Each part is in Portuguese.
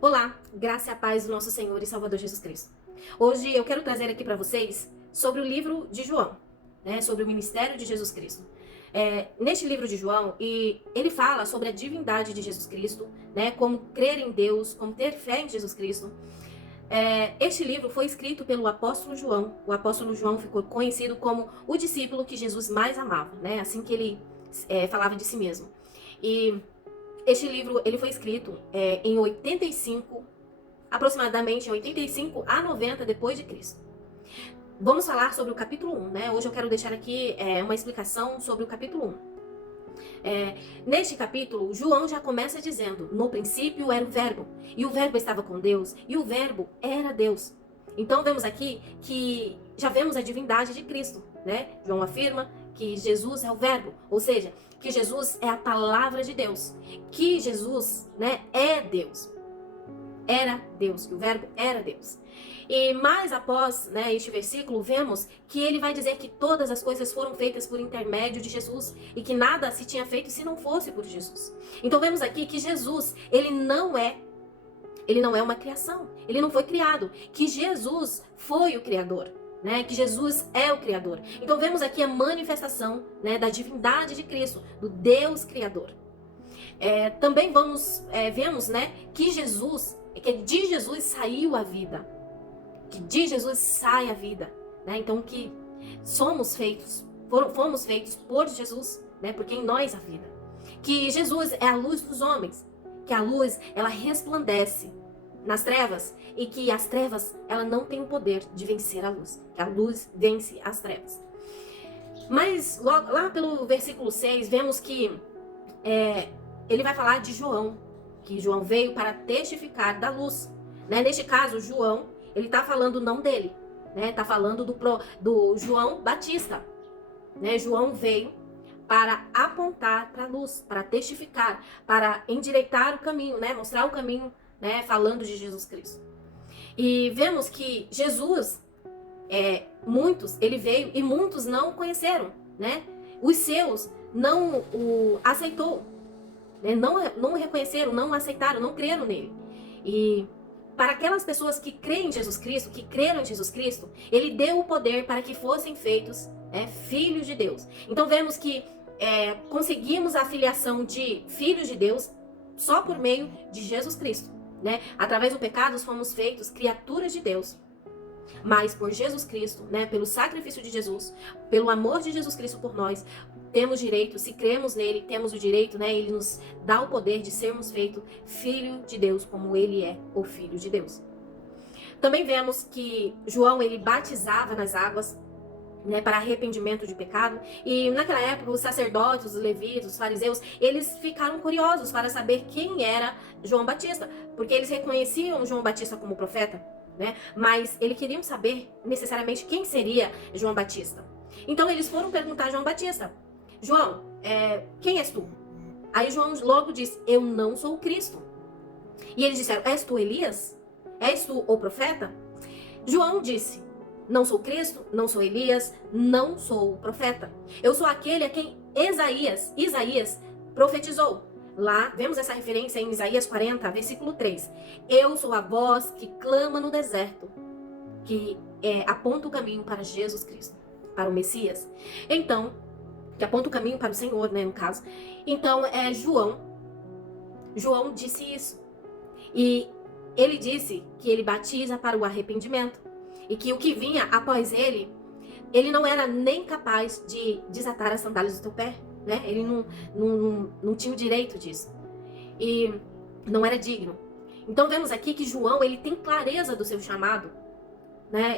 Olá, graça e a paz do nosso Senhor e Salvador Jesus Cristo. Hoje eu quero trazer aqui para vocês sobre o livro de João, sobre o ministério de Jesus Cristo. Neste livro de João, ele fala sobre a divindade de Jesus Cristo, como crer em Deus, como ter fé em Jesus Cristo. Este livro foi escrito pelo apóstolo João. O apóstolo João ficou conhecido como o discípulo que Jesus mais amava, assim que ele falava de si mesmo. E este livro ele foi escrito em 85, aproximadamente em 85 a 90 depois de Cristo. Vamos falar sobre o capítulo 1, Hoje eu quero deixar aqui uma explicação sobre o capítulo 1. Neste capítulo, João já começa dizendo: no princípio era o verbo, e o verbo estava com Deus, e o verbo era Deus. Então vemos aqui que já vemos a divindade de Cristo, João afirma que Jesus é o verbo, ou seja, que Jesus é a palavra de Deus, que Jesus, é Deus. Era Deus, que o verbo era Deus. E mais após este versículo, vemos que ele vai dizer que todas as coisas foram feitas por intermédio de Jesus e que nada se tinha feito se não fosse por Jesus. Então vemos aqui que Jesus, ele não é uma criação, ele não foi criado, que Jesus foi o Criador. Que Jesus é o Criador. Então vemos aqui a manifestação da divindade de Cristo, do Deus Criador. Também vemos que de Jesus saiu a vida, que de Jesus sai a vida, então que fomos feitos por Jesus, porque em nós a vida, que Jesus é a luz dos homens, que a luz ela resplandece nas trevas e que as trevas ela não tem o poder de vencer a luz, que a luz vence as trevas. Mas lá pelo versículo 6 vemos que ele vai falar de João, que João veio para testificar da luz. Neste caso, João, ele está falando não dele, está falando do João Batista. João veio para apontar para a luz, para testificar, para endireitar o caminho, mostrar o caminho, falando de Jesus Cristo. E vemos que Jesus, ele veio e muitos não o conheceram, Os seus não o aceitou, não o reconheceram, não o aceitaram, não creram nele. E para aquelas pessoas que creem em Jesus Cristo, que creram em Jesus Cristo, ele deu o poder para que fossem feitos filhos de Deus. Então vemos que conseguimos a filiação de filhos de Deus só por meio de Jesus Cristo. Através do pecado fomos feitos criaturas de Deus. Mas por Jesus Cristo, pelo sacrifício de Jesus, pelo amor de Jesus Cristo por nós, temos direito, se cremos nele, temos o direito, ele nos dá o poder de sermos feitos filho de Deus, como ele é o Filho de Deus. Também vemos que João, ele batizava nas águas, para arrependimento de pecado. E naquela época, os sacerdotes, os levitas, os fariseus, eles ficaram curiosos para saber quem era João Batista, porque eles reconheciam João Batista como profeta, mas eles queriam saber necessariamente quem seria João Batista. Então eles foram perguntar a João Batista: João, quem és tu? Aí João logo disse: eu não sou o Cristo. E eles disseram: és tu Elias? És tu o profeta? João disse: não sou Cristo, não sou Elias, não sou o profeta. Eu sou aquele a quem Isaías profetizou. Lá, vemos essa referência em Isaías 40, versículo 3. Eu sou a voz que clama no deserto, que aponta o caminho para Jesus Cristo, para o Messias. Então, que aponta o caminho para o Senhor, no caso. Então, João disse isso. E ele disse que ele batiza para o arrependimento. E que o que vinha após ele não era nem capaz de desatar as sandálias do teu pé, Ele não tinha o direito disso. E não era digno. Então vemos aqui que João, ele tem clareza do seu chamado,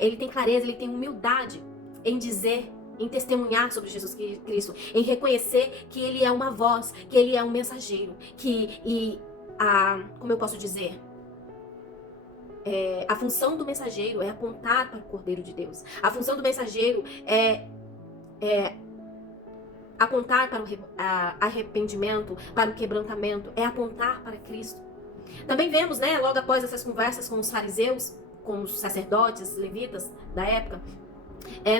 Ele tem clareza, ele tem humildade em dizer, em testemunhar sobre Jesus Cristo, em reconhecer que ele é uma voz, que ele é um mensageiro, como eu posso dizer? A função do mensageiro é apontar para o Cordeiro de Deus. A função do mensageiro é apontar para o arrependimento, para o quebrantamento, é apontar para Cristo. Também vemos, logo após essas conversas com os fariseus, com os sacerdotes, levitas da época,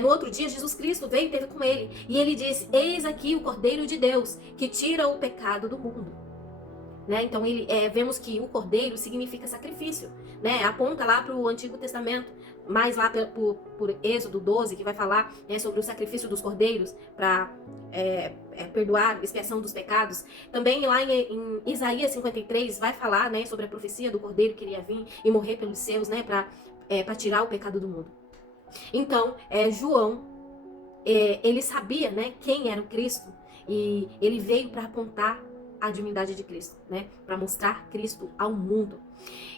no outro dia Jesus Cristo veio e teve com ele. E ele disse: eis aqui o Cordeiro de Deus, que tira o pecado do mundo. né? Então vemos que o cordeiro significa sacrifício, né? Aponta lá para o Antigo Testamento, mais lá por Êxodo 12, que vai falar, né, sobre o sacrifício dos cordeiros para perdoar, expiação dos pecados. Também lá em Isaías 53 vai falar, né, sobre a profecia do cordeiro que iria vir e morrer pelos seus, né, para tirar o pecado do mundo. Então, João, ele sabia, né, quem era o Cristo, e ele veio para apontar a divindade de Cristo, né, para mostrar Cristo ao mundo.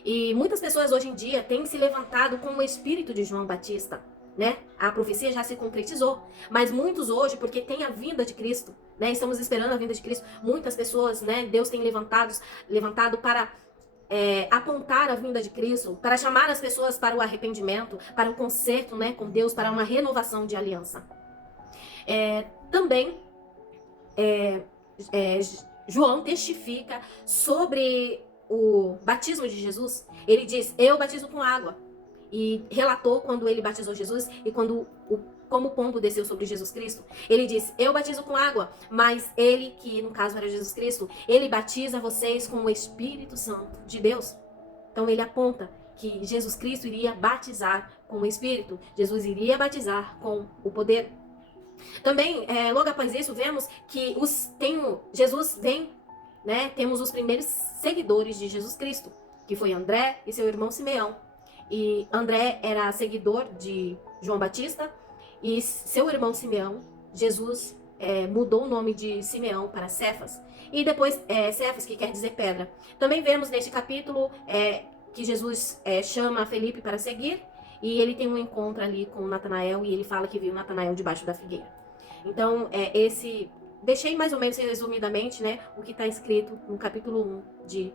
E muitas pessoas hoje em dia têm se levantado com o espírito de João Batista, né? A profecia já se concretizou, mas muitos hoje, porque tem a vinda de Cristo, né? Estamos esperando a vinda de Cristo. Muitas pessoas, né? Deus tem levantado para apontar a vinda de Cristo, para chamar as pessoas para o arrependimento, para o conserto, né, com Deus, para uma renovação de aliança. Também João testifica sobre o batismo de Jesus. Ele diz: eu batizo com água. E relatou quando ele batizou Jesus e como o pombo desceu sobre Jesus Cristo. Ele diz: eu batizo com água, mas ele, que no caso era Jesus Cristo, ele batiza vocês com o Espírito Santo de Deus. Então ele aponta que Jesus Cristo iria batizar com o Espírito. Jesus iria batizar com o poder. Também, logo após isso, vemos que Jesus vem, né? Temos os primeiros seguidores de Jesus Cristo, que foi André e seu irmão Simeão. E André era seguidor de João Batista, e seu irmão Simeão, Jesus mudou o nome de Simeão para Cefas, e depois Cefas, que quer dizer pedra. Também vemos neste capítulo que Jesus chama Felipe para seguir, e ele tem um encontro ali com Natanael, e ele fala que viu Natanael debaixo da figueira. Então, deixei mais ou menos resumidamente, né, o que está escrito no capítulo 1 de